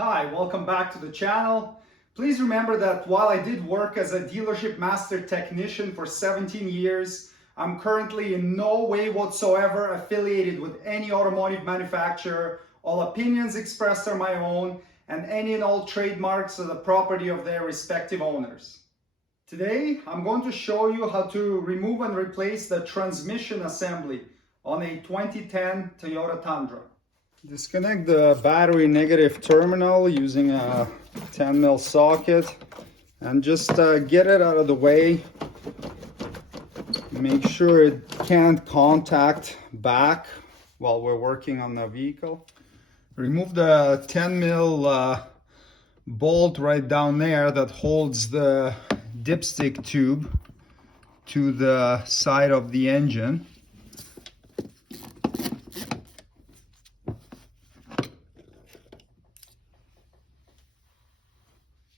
Hi, welcome back to the channel. Please remember that while I did work as a dealership master technician for 17 years, I'm currently in no way whatsoever affiliated with any automotive manufacturer. All opinions expressed are my own, and any and all trademarks are the property of their respective owners. Today, I'm going to show you how to remove and replace the transmission assembly on a 2010 Toyota Tundra. Disconnect the battery negative terminal using a 10mm socket and just get it out of the way. Make sure it can't contact back while we're working on the vehicle. Remove the 10mm bolt right down there that holds the dipstick tube to the side of the engine.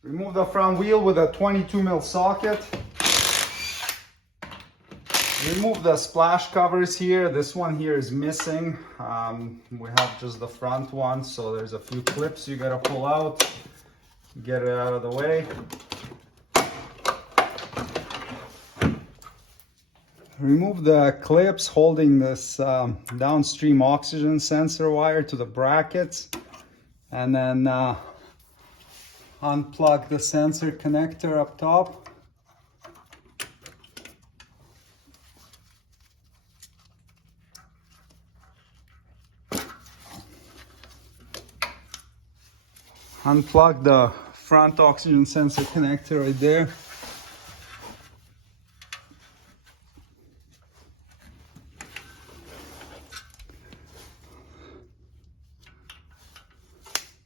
Remove the front wheel with a 22mm socket. Remove the splash covers here. This one here is missing. We have just the front one, so there's a few clips you gotta pull out. Get it out of the way. Remove the clips holding this downstream oxygen sensor wire to the brackets, and then unplug the sensor connector up top. Unplug the front oxygen sensor connector right there.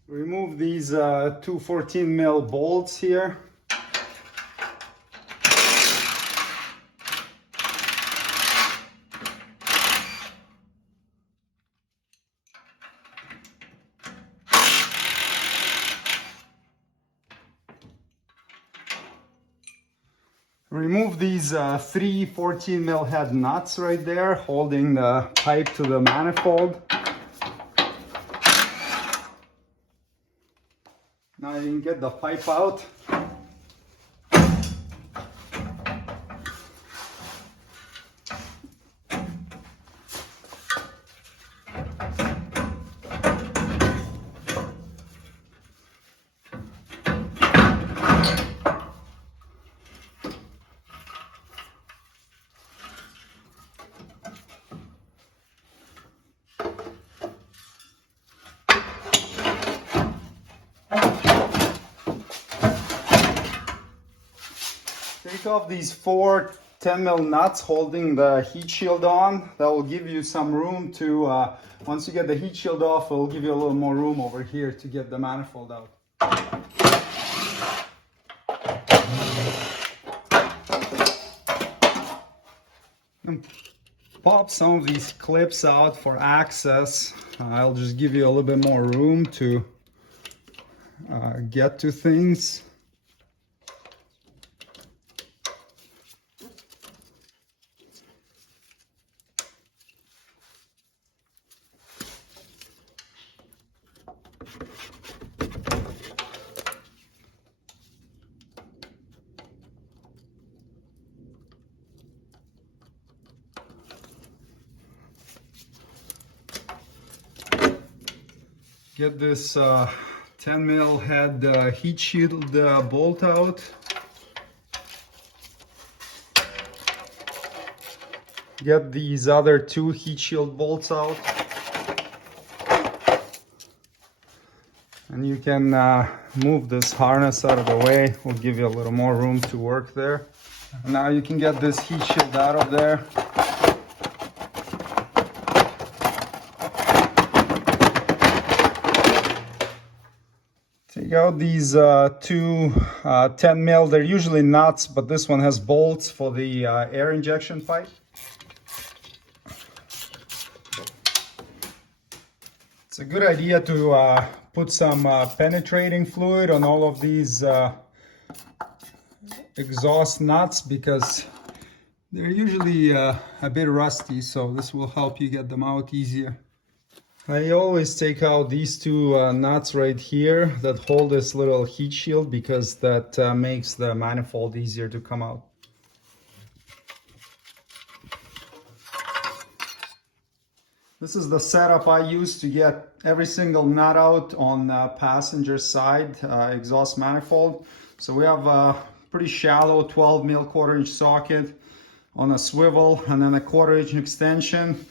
Remove these two 14mm bolts here. Remove these three 14mm head nuts right there, holding the pipe to the manifold. Now you can get the pipe out. Take off these four 10mm nuts holding the heat shield on. That will give you some room to, once you get the heat shield off, it will give you a little more room over here to get the manifold out. And pop some of these clips out for access. I'll just give you a little bit more room to get to things. Get this 10mm head heat shield bolt out. Get these other two heat shield bolts out. And you can move this harness out of the way. We'll give you a little more room to work there. Now you can get this heat shield out of there. Take out these two 10mm. They're usually nuts, but this one has bolts for the air injection pipe. It's a good idea to put some penetrating fluid on all of these exhaust nuts because they're usually a bit rusty, so this will help you get them out easier. I always take out these two nuts right here that hold this little heat shield because that makes the manifold easier to come out. This is the setup I use to get every single nut out on passenger side exhaust manifold. So we have a pretty shallow 12 mil 1/4 inch socket on a swivel and then a 1/4 inch extension.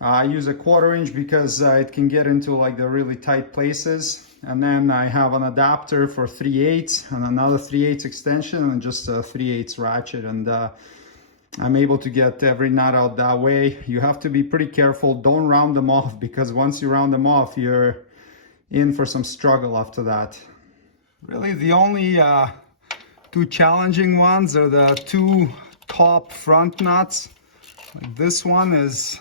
I use a 1/4 inch because it can get into like the really tight places. And then I have an adapter for 3/8 and another 3/8 extension and just a 3/8 ratchet. And I'm able to get every nut out that way. You have to be pretty careful. Don't round them off because once you round them off, you're in for some struggle after that. Really, the only two challenging ones are the two top front nuts. Like this one is,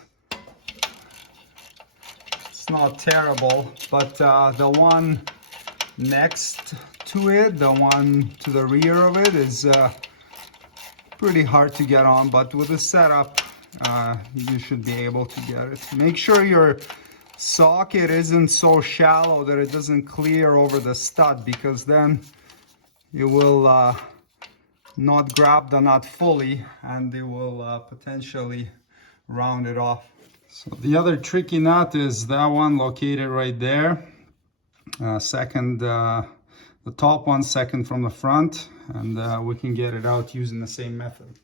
it's not terrible, but the one next to it, the one to the rear of it is pretty hard to get on, but with the setup you should be able to get it. Make sure your socket isn't so shallow that it doesn't clear over the stud, because then you will not grab the nut fully and it will potentially round it off. So the other tricky nut is that one located right there. The top one second from the front, and we can get it out using the same method.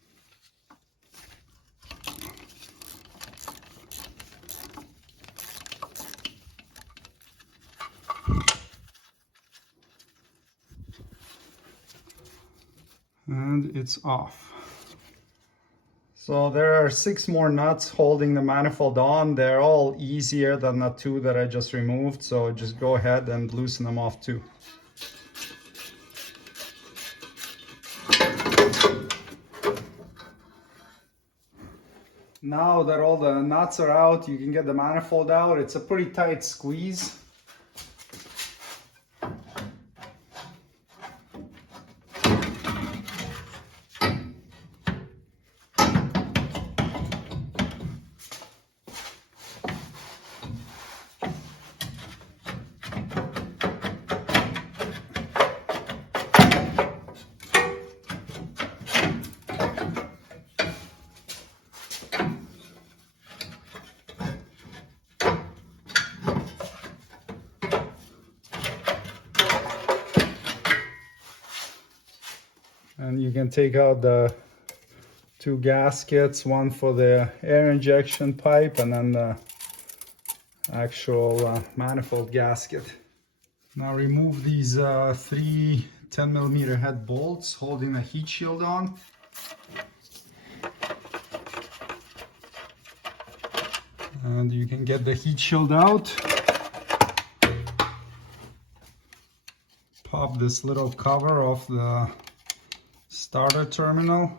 And it's off. So there are 6 more nuts holding the manifold on. They're all easier than the 2 that I just removed, so just go ahead and loosen them off too. Now that all the nuts are out, you can get the manifold out. It's a pretty tight squeeze. And you can take out the 2 gaskets, one for the air injection pipe and then the actual manifold gasket. Now remove these 3 10mm head bolts holding the heat shield on. And you can get the heat shield out. Pop this little cover off the starter terminal.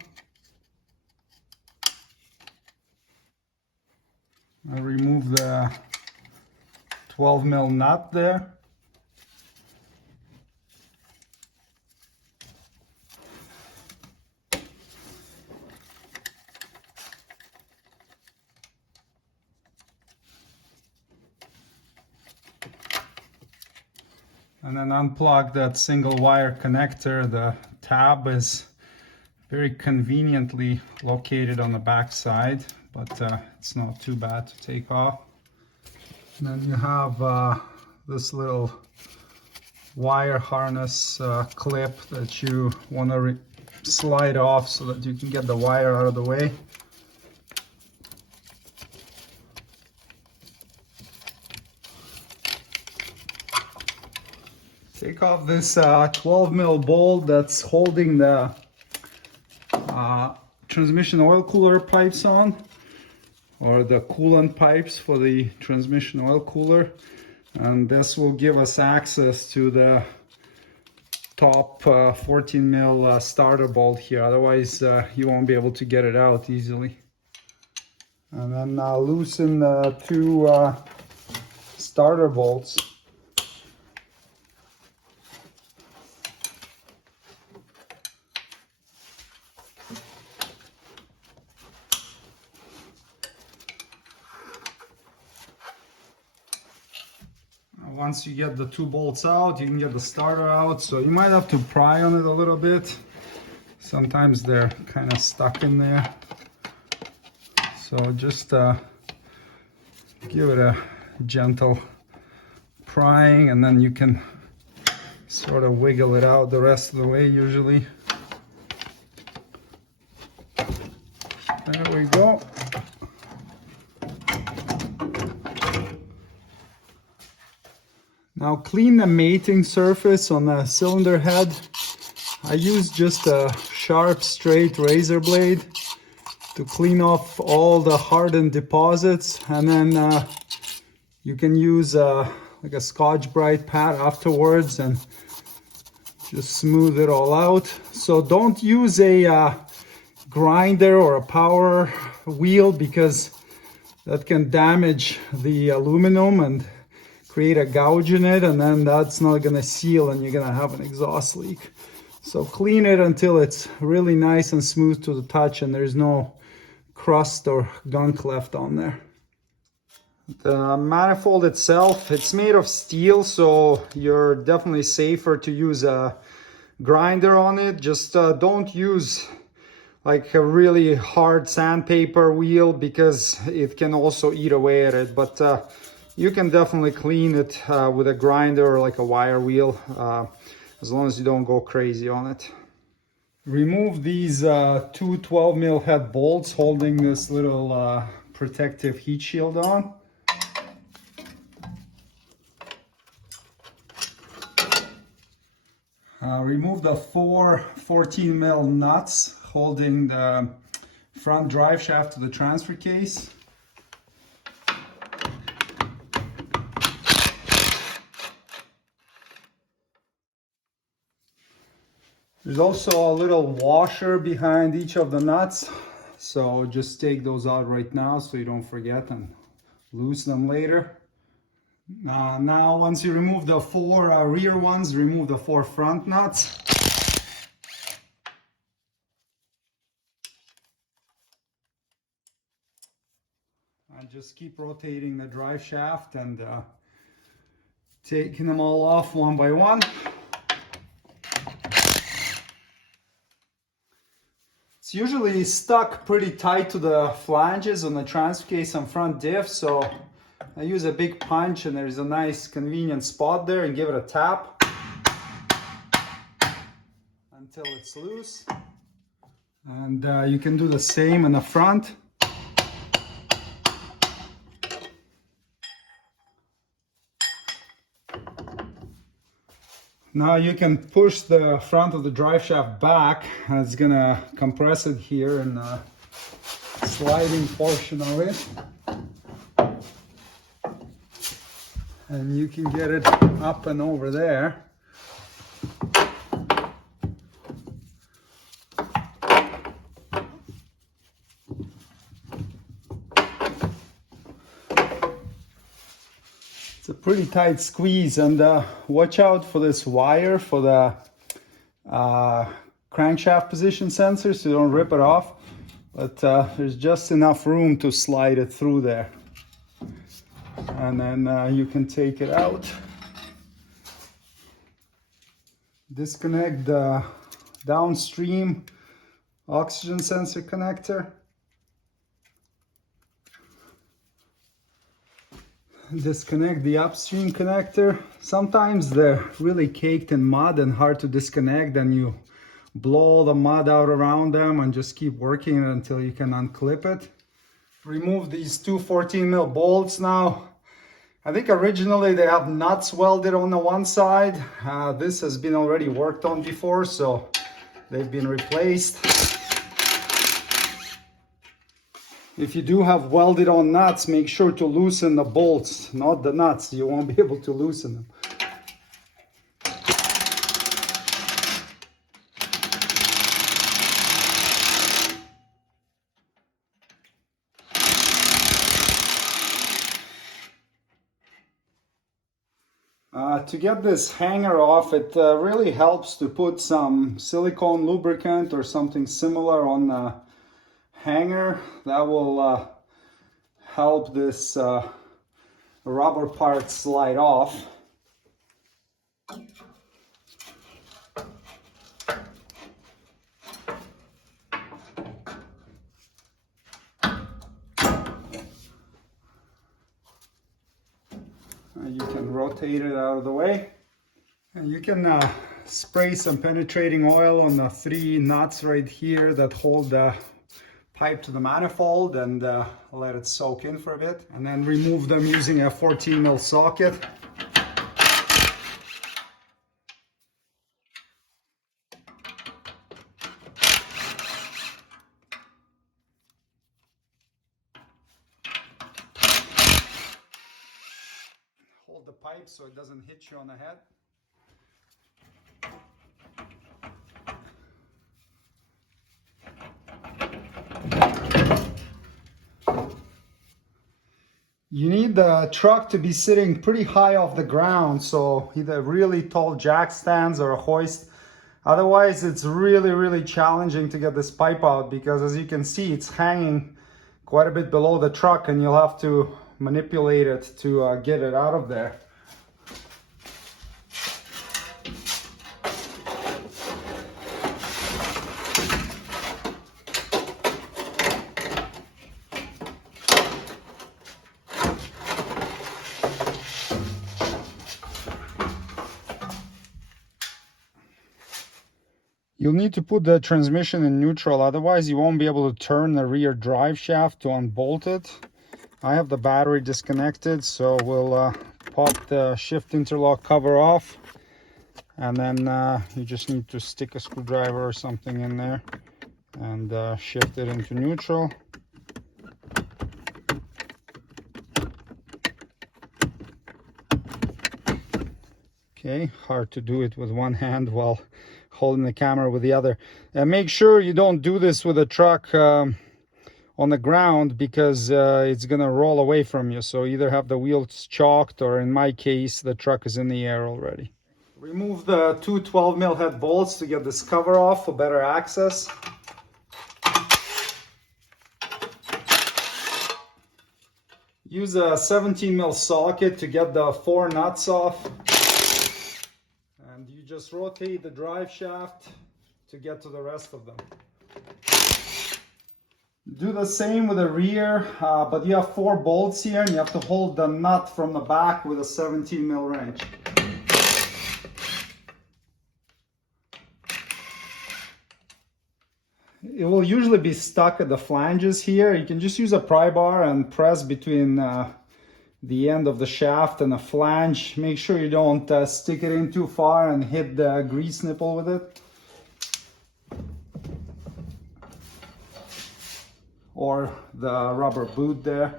I remove the 12mm nut there. And then unplug that single wire connector. The tab is very conveniently located on the back side, but it's not too bad to take off. And then you have this little wire harness clip that you want to slide off so that you can get the wire out of the way. Take off this 12mm bolt that's holding the transmission oil cooler pipes on, or the coolant pipes for the transmission oil cooler, and this will give us access to the top 14mm starter bolt here. Otherwise you won't be able to get it out easily. And then loosen the 2 starter bolts. once you get the two bolts out, you can get the starter out. So you might have to pry on it a little bit. Sometimes they're kind of stuck in there. So just give it a gentle prying, and then you can sort of wiggle it out the rest of the way usually. There we go. Now clean the mating surface on the cylinder head. I use just a sharp, straight razor blade to clean off all the hardened deposits, and then you can use like a Scotch-Brite pad afterwards and just smooth it all out. So don't use a grinder or a power wheel, because that can damage the aluminum and create a gouge in it, and then that's not going to seal and you're going to have an exhaust leak. So clean it until it's really nice and smooth to the touch and there's no crust or gunk left on there. The manifold itself, it's made of steel, so you're definitely safer to use a grinder on it. Just don't use like a really hard sandpaper wheel, because it can also eat away at it. But you can definitely clean it with a grinder or like a wire wheel, as long as you don't go crazy on it. Remove these two 12mm head bolts holding this little protective heat shield on. Remove the four 14mm nuts holding the front drive shaft to the transfer case. There's also a little washer behind each of the nuts, so just take those out right now so you don't forget and lose them later. Now once you remove the four rear ones, remove the four front nuts. And just keep rotating the drive shaft and taking them all off one by one. It's usually stuck pretty tight to the flanges on the transfer case and front diff, so I use a big punch and there's a nice convenient spot there, and give it a tap until it's loose. And you can do the same in the front. Now you can push the front of the drive shaft back, and it's gonna compress it here in the sliding portion of it. And you can get it up and over there. It's a pretty tight squeeze, and watch out for this wire for the crankshaft position sensor so you don't rip it off. But there's just enough room to slide it through there. And then you can take it out. Disconnect the downstream oxygen sensor connector. Disconnect the upstream connector. Sometimes they're really caked in mud and hard to disconnect, and you blow all the mud out around them and just keep working it until you can unclip it. Remove these two 14mm bolts now. I think originally they have nuts welded on the one side. This has been already worked on before, so they've been replaced. If you do have welded on nuts, make sure to loosen the bolts, not the nuts. You won't be able to loosen them. To get this hanger off, it really helps to put some silicone lubricant or something similar on the hanger. That will help this rubber part slide off. rotate it out of the way. And you can spray some penetrating oil on the 3 nuts right here that hold the pipe to the manifold, and let it soak in for a bit, and then remove them using a 14 mil socket. Hold the pipe so it doesn't hit you on the head. You need the truck to be sitting pretty high off the ground, so either really tall jack stands or a hoist. Otherwise, it's really challenging to get this pipe out, because as you can see, it's hanging quite a bit below the truck, and you'll have to manipulate it to get it out of there. You'll need to put the transmission in neutral, otherwise you won't be able to turn the rear drive shaft to unbolt it. I have the battery disconnected, so we'll pop the shift interlock cover off, and then you just need to stick a screwdriver or something in there and shift it into neutral. Okay, hard to do it with one hand while holding the camera with the other. And make sure you don't do this with a truck on the ground, because it's gonna roll away from you. So either have the wheels chalked, or in my case, the truck is in the air already. Remove the 2 12 mil head bolts to get this cover off for better access. Use a 17 mil socket to get the 4 nuts off. And you just rotate the drive shaft to get to the rest of them. Do the same with the rear, but you have 4 bolts here, and you have to hold the nut from the back with a 17 mil wrench. It will usually be stuck at the flanges here. You can just use a pry bar and press between the end of the shaft and the flange. Make sure you don't stick it in too far and hit the grease nipple with it, or the rubber boot there.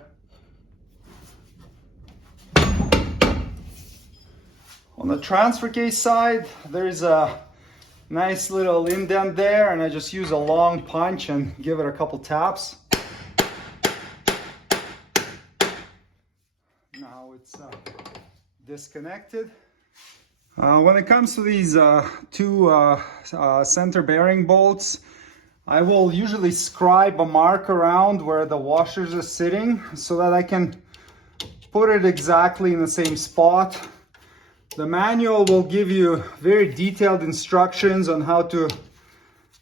On the transfer case side, there's a nice little indent there, and I just use a long punch and give it a couple taps. Now it's disconnected. When it comes to these 2 center bearing bolts, I will usually scribe a mark around where the washers are sitting so that I can put it exactly in the same spot. The manual will give you very detailed instructions on how to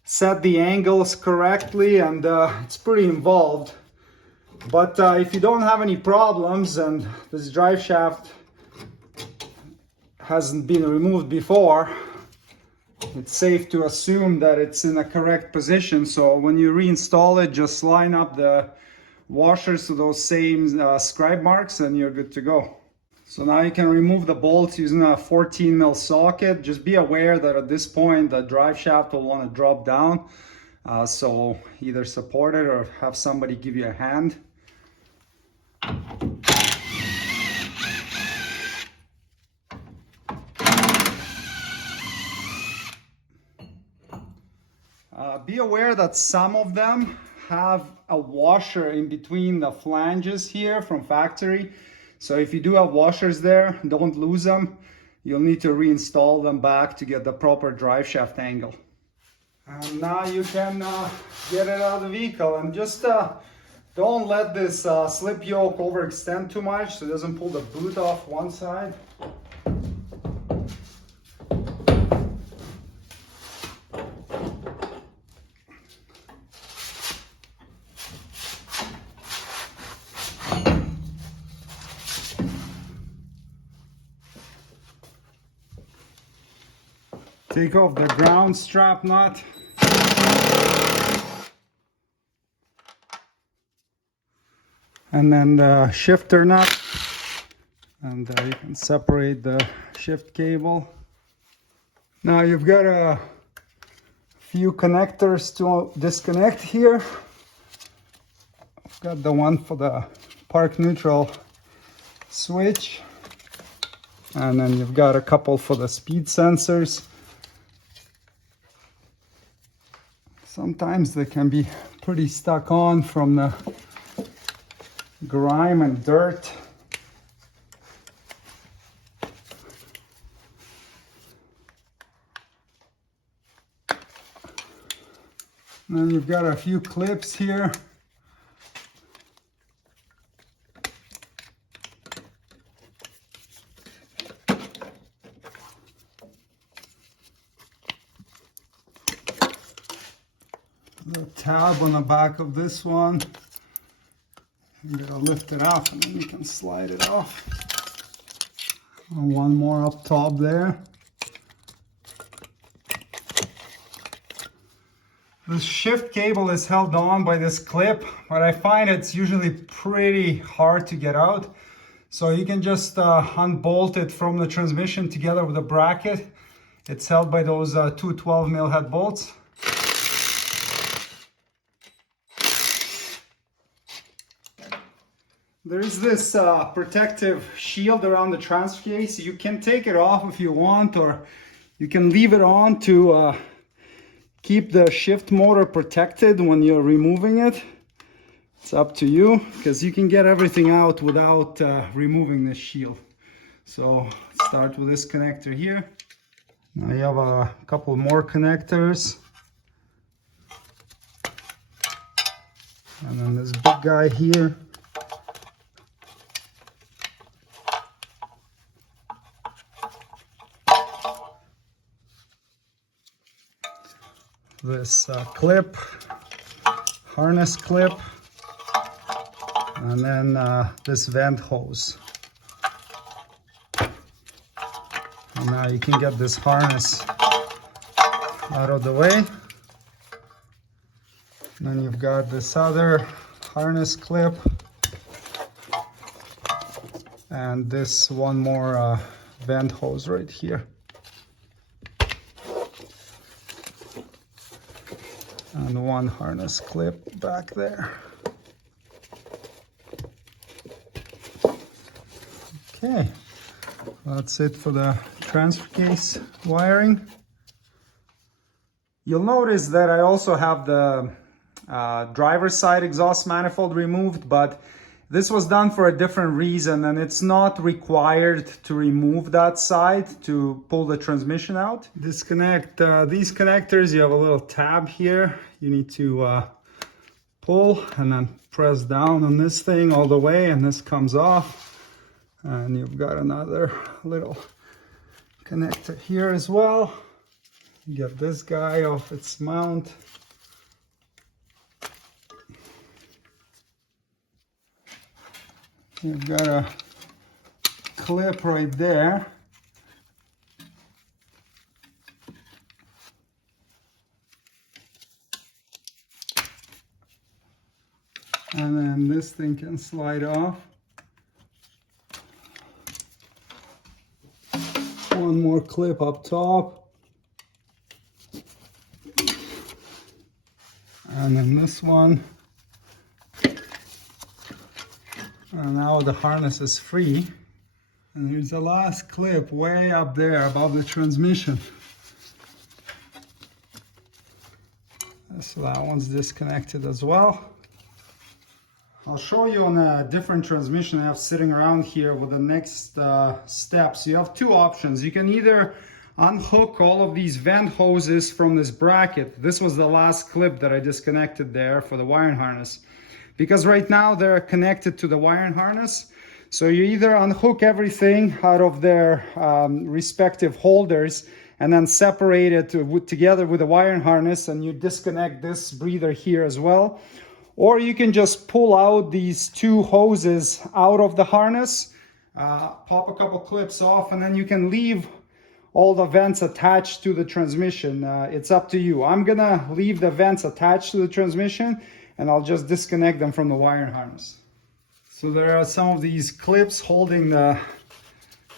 set the angles correctly, and it's pretty involved. But if you don't have any problems and this drive shaft hasn't been removed before, it's safe to assume that it's in the correct position. So when you reinstall it, just line up the washers to those same scribe marks and you're good to go. So now you can remove the bolts using a 14 mil socket. Just be aware that at this point the drive shaft will want to drop down. So either support it or have somebody give you a hand. Be aware that some of them have a washer in between the flanges here from factory. So if you do have washers there, don't lose them. You'll need to reinstall them back to get the proper drive shaft angle. And now you can get it out of the vehicle, and just don't let this slip yoke overextend too much so it doesn't pull the boot off one side. Take off the ground strap nut. And then the shifter nut. And you can separate the shift cable. Now you've got a few connectors to disconnect here. I've got the one for the park neutral switch. And then you've got a couple for the speed sensors. Sometimes they can be pretty stuck on from the grime and dirt. And then you've got a few clips here. The tab on the back of this one. I'm gonna lift it up and then you can slide it off. And one more up top there. The shift cable is held on by this clip, but I find it's usually pretty hard to get out. So you can just unbolt it from the transmission together with a bracket. It's held by those two 12mm head bolts. There's this protective shield around the transfer case. You can take it off if you want, or you can leave it on to keep the shift motor protected when you're removing it. It's up to you, because you can get everything out without removing this shield. So let's start with this connector here. Now you have a couple more connectors. And then this big guy here. This clip, harness clip, and then this vent hose. And now you can get this harness out of the way. And then you've got this other harness clip, and this one more vent hose right here. And one harness clip back there. Okay, that's it for the transfer case wiring. You'll notice that I also have the driver's side exhaust manifold removed, but this was done for a different reason, and it's not required to remove that side to pull the transmission out. Disconnect these connectors. You have a little tab here. You need to pull and then press down on this thing all the way, and this comes off. And you've got another little connector here as well. You get this guy off its mount. You've got a clip right there. And then this thing can slide off. One more clip up top. And then this one. And now the harness is free. And there's the last clip way up there above the transmission. So that one's disconnected as well. I'll show you on a different transmission I have sitting around here with the next steps. You have two options. You can either unhook all of these vent hoses from this bracket. This was the last clip that I disconnected there for the wiring harness. Because right now they're connected to the wiring harness. So you either unhook everything out of their respective holders and then separate it together with the wiring harness, and you disconnect this breather here as well. Or you can just pull out these two hoses out of the harness, pop a couple clips off, and then you can leave all the vents attached to the transmission. It's up to you. I'm gonna leave the vents attached to the transmission and I'll just disconnect them from the wiring harness. So there are some of these clips holding the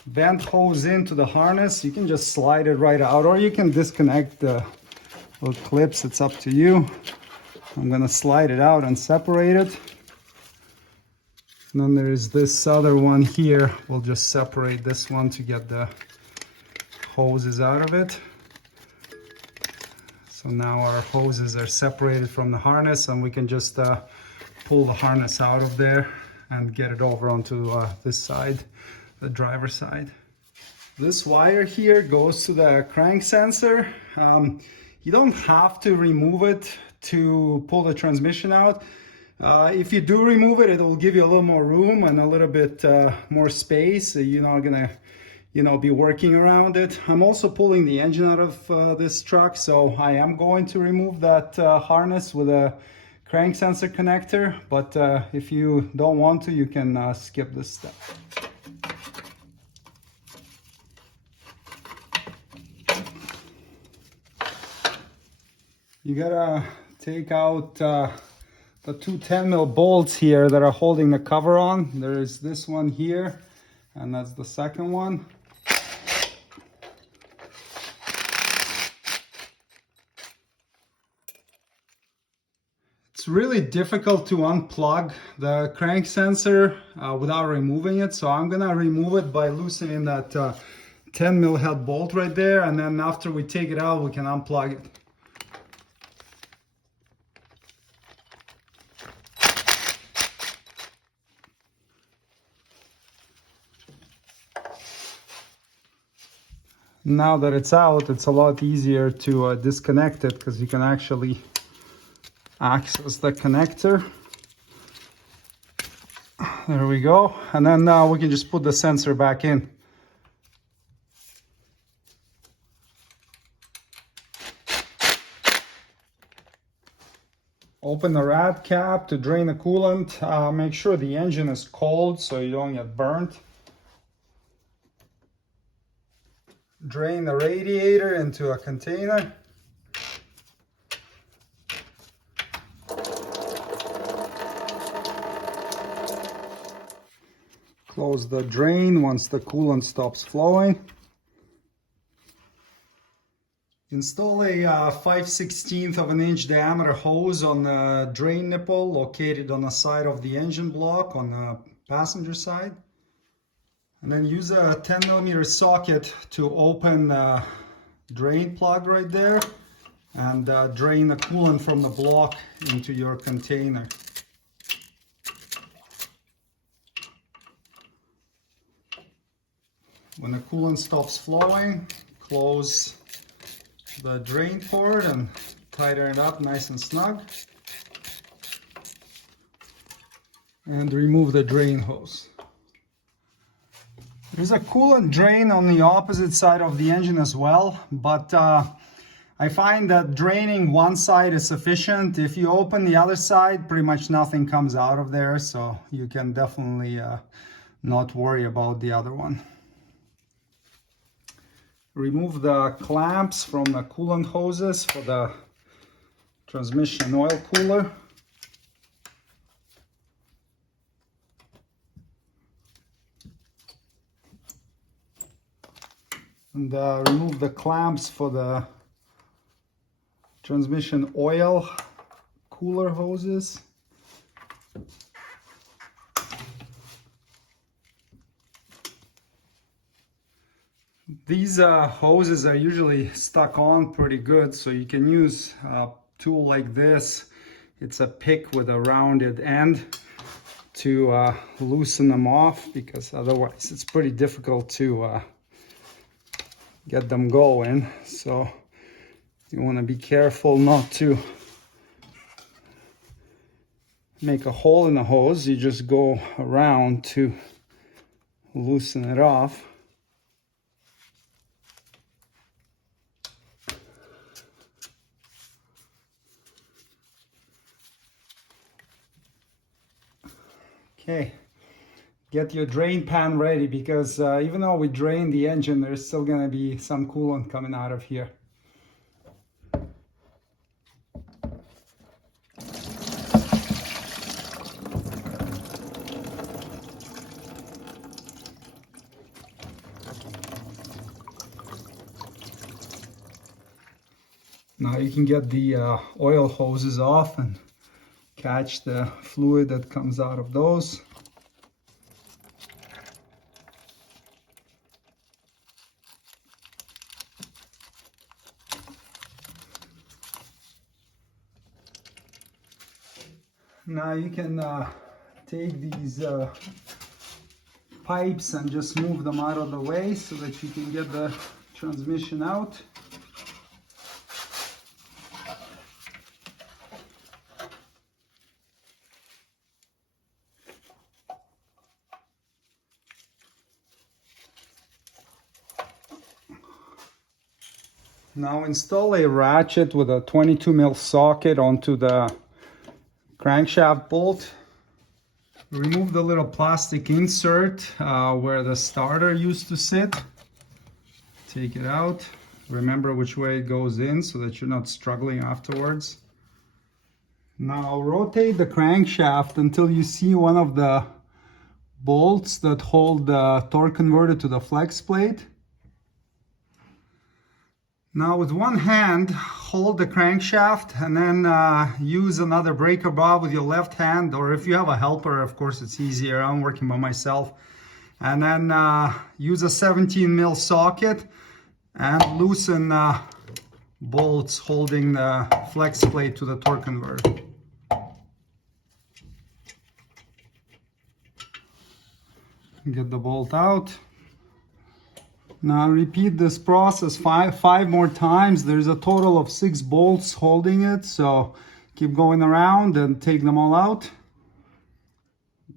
vent hose into the harness. You can just slide it right out, or you can disconnect the little clips. It's up to you. I'm gonna slide it out and separate it. And then there's this other one here. We'll just separate this one to get the hoses out of it. So now our hoses are separated from the harness, and we can just pull the harness out of there and get it over onto this side, the driver's side. This wire here goes to the crank sensor. You don't have to remove it to pull the transmission out. If you do remove it, it'll give you a little more room and a little bit more space. You're not gonna, be working around it. I'm also pulling the engine out of this truck, so I am going to remove that harness with a crank sensor connector. But if you don't want to, you can skip this step. You gotta take out the two 10mm bolts here that are holding the cover on. There is this one here, and that's the second one. It's really difficult to unplug the crank sensor without removing it, so I'm gonna remove it by loosening that 10mm head bolt right there, and then after we take it out, we can unplug it. Now that it's out, it's a lot easier to disconnect it, because you can actually access the connector. There we go. And then now we can just put the sensor back in. Open the rad cap to drain the coolant. Make sure the engine is cold so you don't get burnt. Drain the radiator into a container. Close the drain once the coolant stops flowing. Install a 5/16 of an inch diameter hose on the drain nipple located on the side of the engine block on the passenger side. And then use a 10mm socket to open the drain plug right there and drain the coolant from the block into your container. When the coolant stops flowing, close the drain port and tighten it up nice and snug. And remove the drain hose. There's a coolant drain on the opposite side of the engine as well, but I find that draining one side is sufficient. If you open the other side, pretty much nothing comes out of there, so you can definitely not worry about the other one. Remove the clamps from the coolant hoses for the transmission oil cooler. And remove the clamps for the transmission oil cooler hoses. These hoses are usually stuck on pretty good, so you can use a tool like this. It's a pick with a rounded end to loosen them off, because otherwise it's pretty difficult to get them going. So you want to be careful not to make a hole in the hose. You just go around to loosen it off. Okay, get your drain pan ready, because even though we drain the engine, there's still going to be some coolant coming out of here. Now you can get the oil hoses off and catch the fluid that comes out of those. Now you can take these pipes and just move them out of the way so that you can get the transmission out. Now install a ratchet with a 22 mil socket onto the crankshaft bolt. Remove the little plastic insert where the starter used to sit. Take it out. Remember which way it goes in so that you're not struggling afterwards. Now rotate the crankshaft until you see one of the bolts that hold the torque converter to the flex plate. Now with one hand, hold the crankshaft and then use another breaker bar with your left hand, or if you have a helper, of course it's easier. I'm working by myself. And then use a 17 mil socket and loosen bolts holding the flex plate to the torque converter. Get the bolt out. Now repeat this process five more times. There's a total of 6 bolts holding it, so keep going around and take them all out.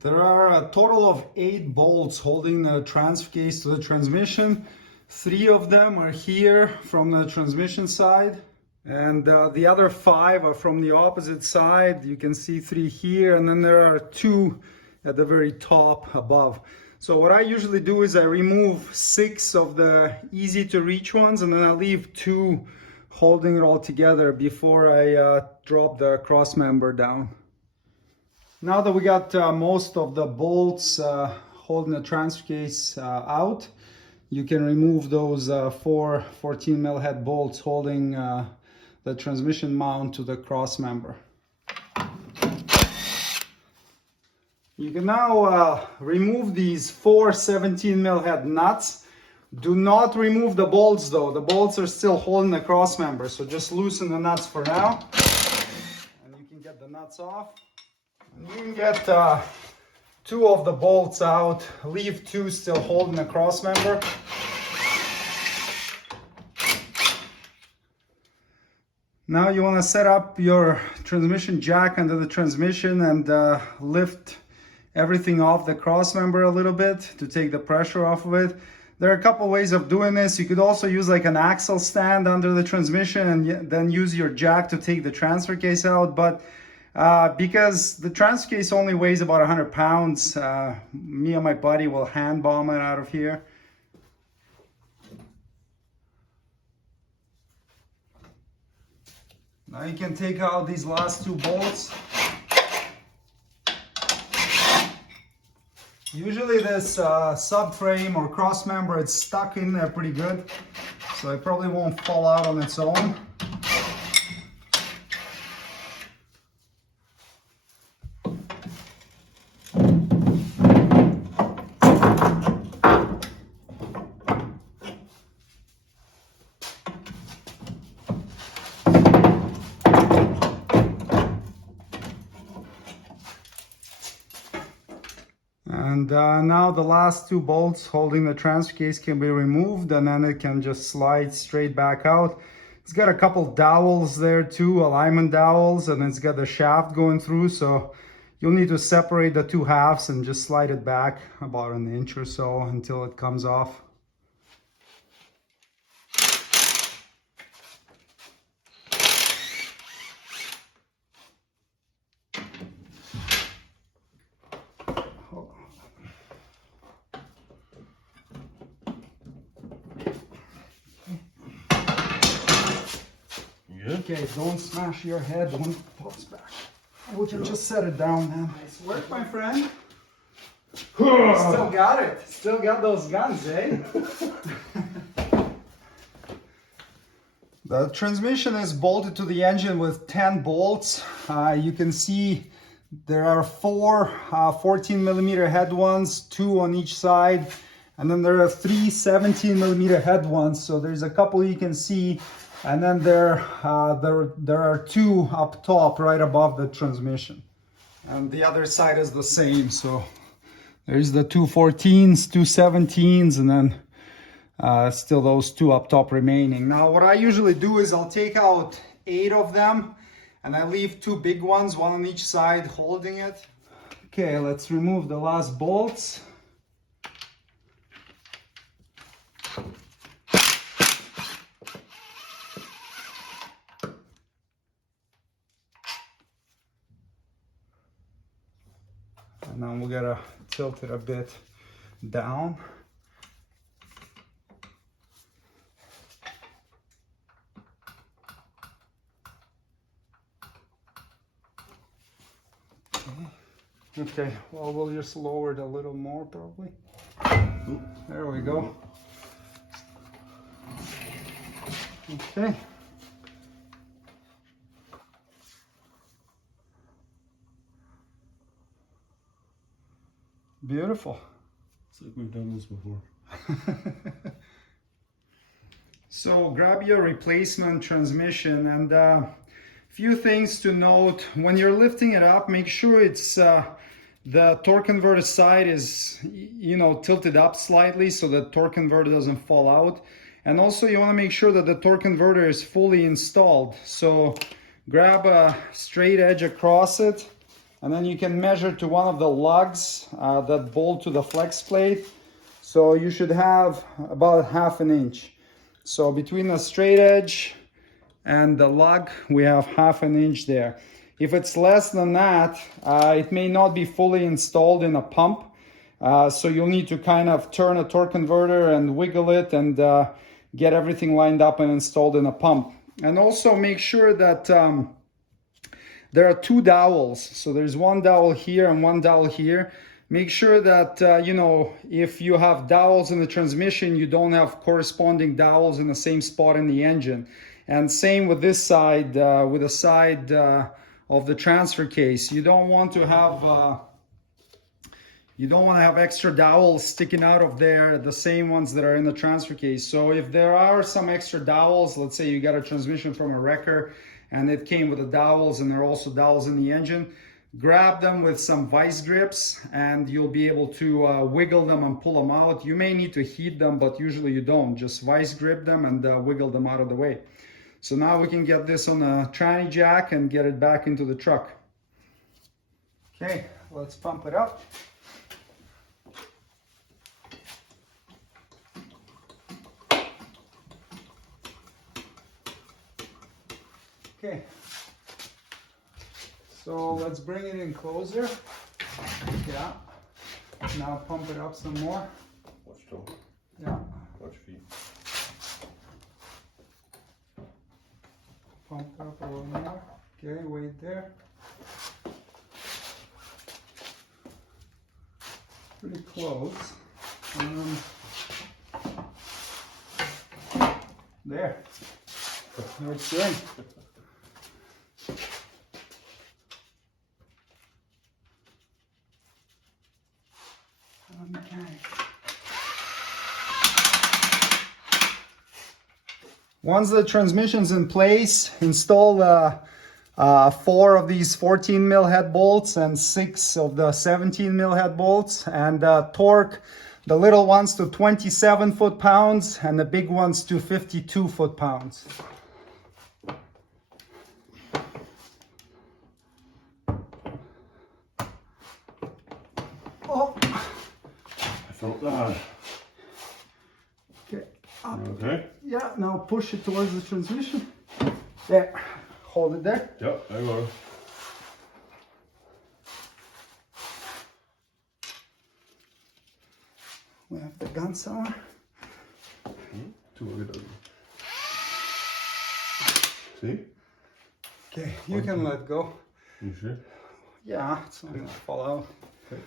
There are a total of 8 bolts holding the transfer case to the transmission. 3 of them are here from the transmission side, and the other 5 are from the opposite side. You can see 3 here, and then there are 2 at the very top above. So what I usually do is I remove 6 of the easy to reach ones, and then I leave 2 holding it all together before I drop the cross member down. Now that we got most of the bolts holding the transfer case out, you can remove those 4 14 mil head bolts holding the transmission mount to the cross member. You can now remove these 4 17 mil head nuts. Do not remove the bolts though. The bolts are still holding the cross member, so just loosen the nuts for now. And you can get the nuts off. And you can get 2 of the bolts out. Leave 2 still holding the cross member. Now you want to set up your transmission jack under the transmission and lift everything off the cross member a little bit to take the pressure off of it. There are a couple ways of doing this. You could also use like an axle stand under the transmission and then use your jack to take the transfer case out. But because the transfer case only weighs about 100 pounds, me and my buddy will hand bomb it out of here. Now you can take out these last 2 bolts. Usually this subframe or cross member, it's stuck in there pretty good, so it probably won't fall out on its own. And now the last 2 bolts holding the transfer case can be removed, and then it can just slide straight back out. It's got a couple dowels there too, alignment dowels, and it's got the shaft going through, so you'll need to separate the 2 halves and just slide it back about an inch or so until it comes off. Yeah. Okay, don't smash your head when it pops back. We can just set it down, man. Nice work, my friend. Still got it. Still got those guns, eh? The transmission is bolted to the engine with 10 bolts. You can see there are four 14mm head ones, 2 on each side, and then there are 3 17mm head ones. So there's a couple you can see, and then there are 2 up top right above the transmission. And the other side is the same. So there's the 2 14s, 2 17s, and then still those 2 up top remaining. Now what I usually do is I'll take out 8 of them and I leave 2 big ones, 1 on each side holding it. Okay, let's remove the last bolts. And then we gotta tilt it a bit down. Okay, well, we'll just lower it a little more probably. There we go. Okay. Beautiful. It's like we've done this before. So grab your replacement transmission, and few things to note. When you're lifting it up, make sure it's the torque converter side is, you know, tilted up slightly so the torque converter doesn't fall out. And also you want to make sure that the torque converter is fully installed. So grab a straight edge across it, and then you can measure to one of the lugs that bolt to the flex plate. So you should have about 1/2 inch. So between the straight edge and the lug, we have 1/2 inch there. If it's less than that, it may not be fully installed in a pump. So you'll need to kind of turn a torque converter and wiggle it and get everything lined up and installed in a pump. And also make sure that there are 2 dowels. So there's 1 dowel here and 1 dowel here. Make sure that, you know, if you have dowels in the transmission, you don't have corresponding dowels in the same spot in the engine. And same with this side, with the side of the transfer case. You don't want to have extra dowels sticking out of there, the same ones that are in the transfer case. So if there are some extra dowels, let's say you got a transmission from a wrecker and it came with the dowels and there are also dowels in the engine, grab them with some vice grips and you'll be able to wiggle them and pull them out. You may need to heat them, but usually you don't. Just vice grip them and wiggle them out of the way. So now we can get this on a tranny jack and get it back into the truck. Okay, let's pump it up. Okay, so let's bring it in closer. Yeah, now pump it up some more. Watch toe. Yeah. Watch feet. Pump it up a little more. Okay, wait there. Pretty close. There. Now it's in. Okay. Once the transmission's in place, install 4 of these 14mm head bolts and 6 of the 17mm head bolts, and torque the little ones to 27 foot-pounds and the big ones to 52 foot-pounds. Oh. I felt that. Okay. Up. Okay. Yeah, now push it towards the transmission. There. Hold it there. Yep, I will. We have the gun sour. See? Okay, you can let go. You sure? Yeah, it's not gonna fall out. Okay.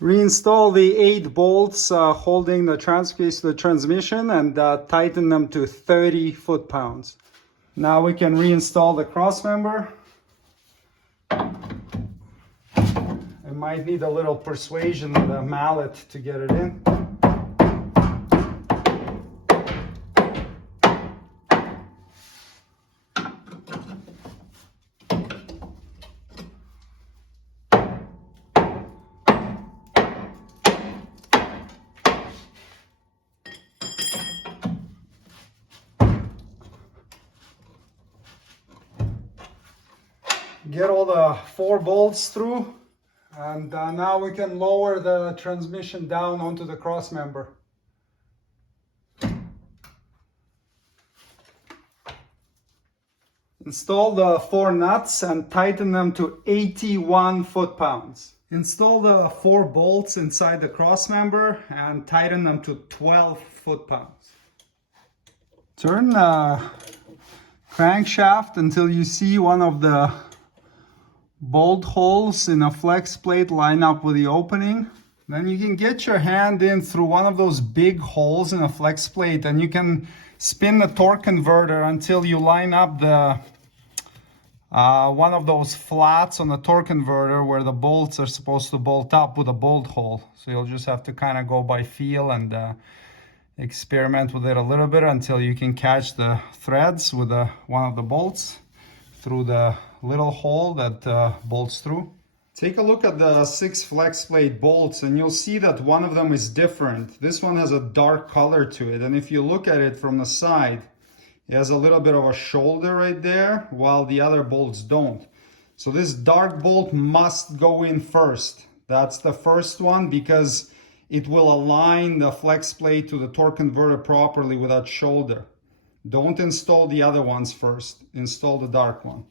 Reinstall the 8 bolts holding the transfer case to the transmission and tighten them to 30 foot-pounds. Now we can reinstall the cross member. It might need a little persuasion with a mallet to get it in. Get all the 4 bolts through, and now we can lower the transmission down onto the cross member. Install the 4 nuts and tighten them to 81 foot-pounds. Install the 4 bolts inside the cross member and tighten them to 12 foot-pounds. Turn the crankshaft until you see one of the bolt holes in a flex plate line up with the opening. Then you can get your hand in through one of those big holes in a flex plate and you can spin the torque converter until you line up the one of those flats on the torque converter where the bolts are supposed to bolt up with a bolt hole. So you'll just have to kind of go by feel and experiment with it a little bit until you can catch the threads with one of the bolts through the little hole that bolts through. Take a look at the 6 flex plate bolts and you'll see that one of them is different. This one has a dark color to it, and if you look at it from the side, it has a little bit of a shoulder right there, while the other bolts don't. So this dark bolt must go in first. That's the first one because it will align the flex plate to the torque converter properly with that shoulder. Don't install the other ones first. Install the dark one.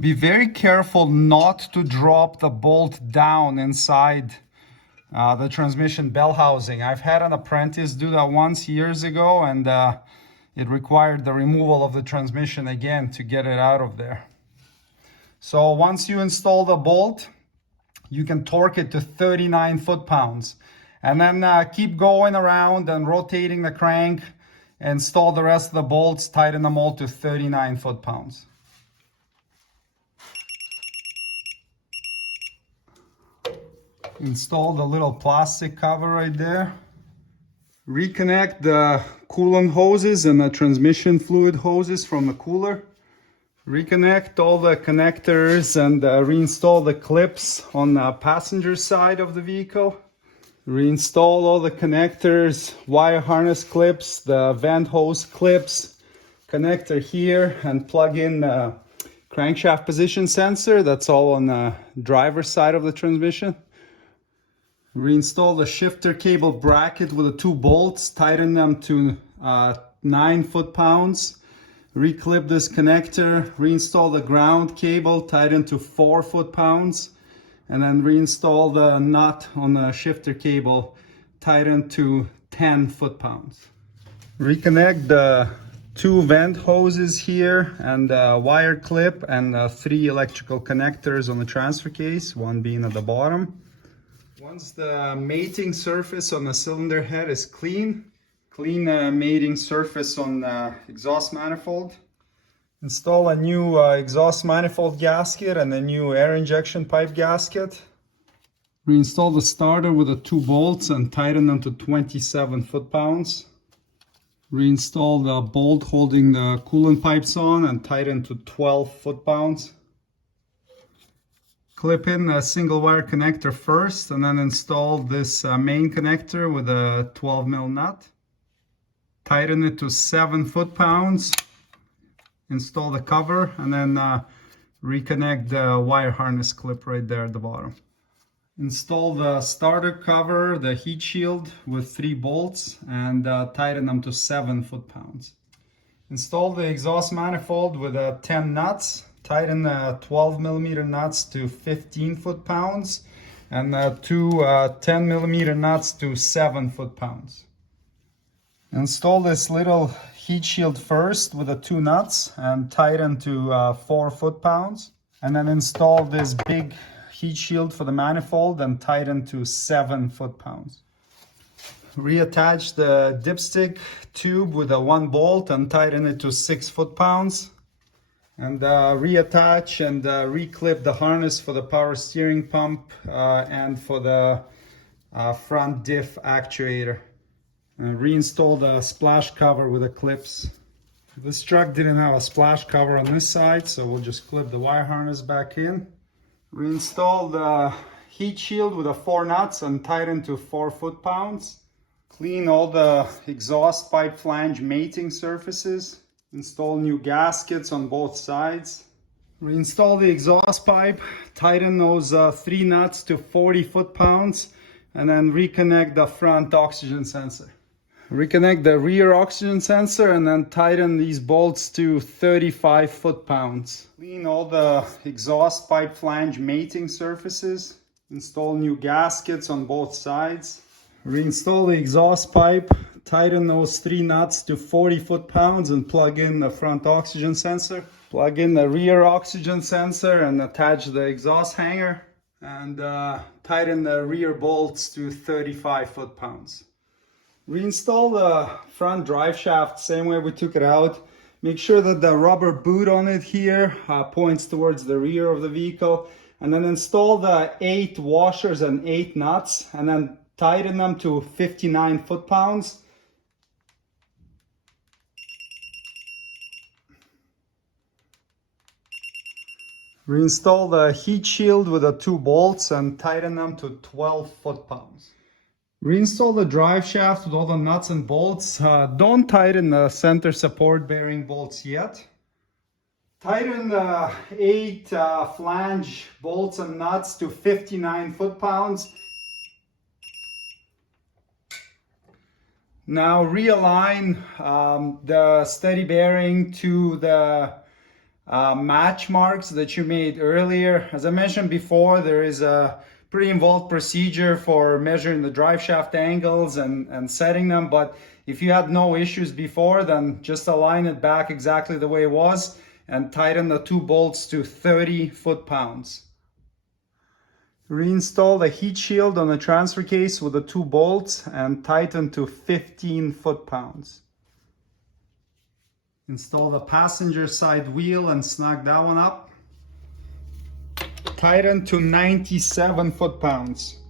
Be very careful not to drop the bolt down inside the transmission bell housing. I've had an apprentice do that once years ago, and it required the removal of the transmission again to get it out of there. So once you install the bolt, you can torque it to 39 foot-pounds. And then keep going around and rotating the crank. Install the rest of the bolts, tighten them all to 39 foot-pounds. Install the little plastic cover right there. Reconnect the coolant hoses and the transmission fluid hoses from the cooler. Reconnect all the connectors and reinstall the clips on the passenger side of the vehicle. Reinstall all the connectors, wire harness clips, the vent hose clips, connector here, and plug in the crankshaft position sensor. That's all on the driver's side of the transmission. Reinstall the shifter cable bracket with the 2 bolts, tighten them to 9 foot-pounds. Reclip this connector, reinstall the ground cable, tighten to 4 foot-pounds, and then reinstall the nut on the shifter cable, tighten to 10 foot-pounds. Reconnect the 2 vent hoses here and a wire clip and 3 electrical connectors on the transfer case, one being at the bottom. Once the mating surface on the cylinder head is clean the mating surface on the exhaust manifold. Install a new exhaust manifold gasket and a new air injection pipe gasket. Reinstall the starter with the 2 bolts and tighten them to 27 foot-pounds. Reinstall the bolt holding the coolant pipes on and tighten to 12 foot-pounds. Clip in a single wire connector first and then install this main connector with a 12mm nut. Tighten it to 7 foot-pounds. Install the cover and then reconnect the wire harness clip right there at the bottom. Install the starter cover, the heat shield with 3 bolts and tighten them to 7 foot-pounds. Install the exhaust manifold with 10 nuts. Tighten the 12mm nuts to 15 foot-pounds and 2 10mm nuts to 7 foot-pounds. Install this little heat shield first with the 2 nuts and tighten to 4 foot-pounds. And then install this big heat shield for the manifold and tighten to 7 foot-pounds. Reattach the dipstick tube with a 1 bolt and tighten it to 6 foot-pounds. And reattach and reclip the harness for the power steering pump and for the front diff actuator. And reinstall the splash cover with the clips. This truck didn't have a splash cover on this side, so we'll just clip the wire harness back in. Reinstall the heat shield with the 4 nuts and tighten to 4 foot-pounds. Clean all the exhaust pipe flange mating surfaces. Install new gaskets on both sides. Reinstall the exhaust pipe. Tighten those 3 nuts to 40 foot-pounds and then reconnect the front oxygen sensor. Reconnect the rear oxygen sensor and then tighten these bolts to 35 foot-pounds. Clean all the exhaust pipe flange mating surfaces. Install new gaskets on both sides. Reinstall the exhaust pipe. Tighten those 3 nuts to 40 foot-pounds and plug in the front oxygen sensor. Plug in the rear oxygen sensor and attach the exhaust hanger. And tighten the rear bolts to 35 foot-pounds. Reinstall the front drive shaft same way we took it out. Make sure that the rubber boot on it here points towards the rear of the vehicle. And then install the 8 washers and 8 nuts and then tighten them to 59 foot-pounds. Reinstall the heat shield with the 2 bolts and tighten them to 12 foot-pounds. Reinstall the drive shaft with all the nuts and bolts. Don't tighten the center support bearing bolts yet. Tighten the 8 flange bolts and nuts to 59 foot-pounds. Now realign the steady bearing to the match marks that you made earlier. As I mentioned before, there is a pretty involved procedure for measuring the drive shaft angles and setting them, but if you had no issues before, then just align it back exactly the way it was and tighten the 2 bolts to 30 foot-pounds. Reinstall the heat shield on the transfer case with the 2 bolts and tighten to 15 foot-pounds. Install the passenger side wheel and snug that one up. Tighten to 97 foot-pounds.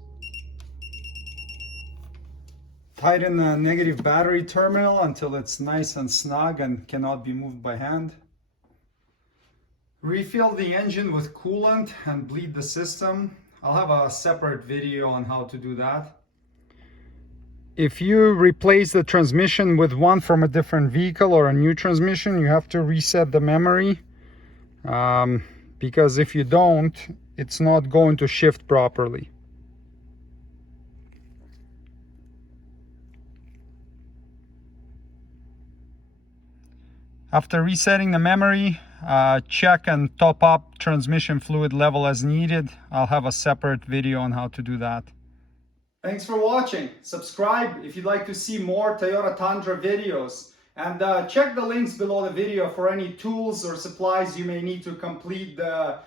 Tighten the negative battery terminal until it's nice and snug and cannot be moved by hand. Refill the engine with coolant and bleed the system. I'll have a separate video on how to do that. If you replace the transmission with one from a different vehicle or a new transmission, you have to reset the memory. Because if you don't, it's not going to shift properly. After resetting the memory, check and top up transmission fluid level as needed. I'll have a separate video on how to do that. Thanks for watching. Subscribe if you'd like to see more Toyota Tundra videos. And check the links below the video for any tools or supplies you may need to complete the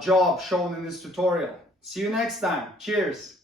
job shown in this tutorial. See you next time. Cheers.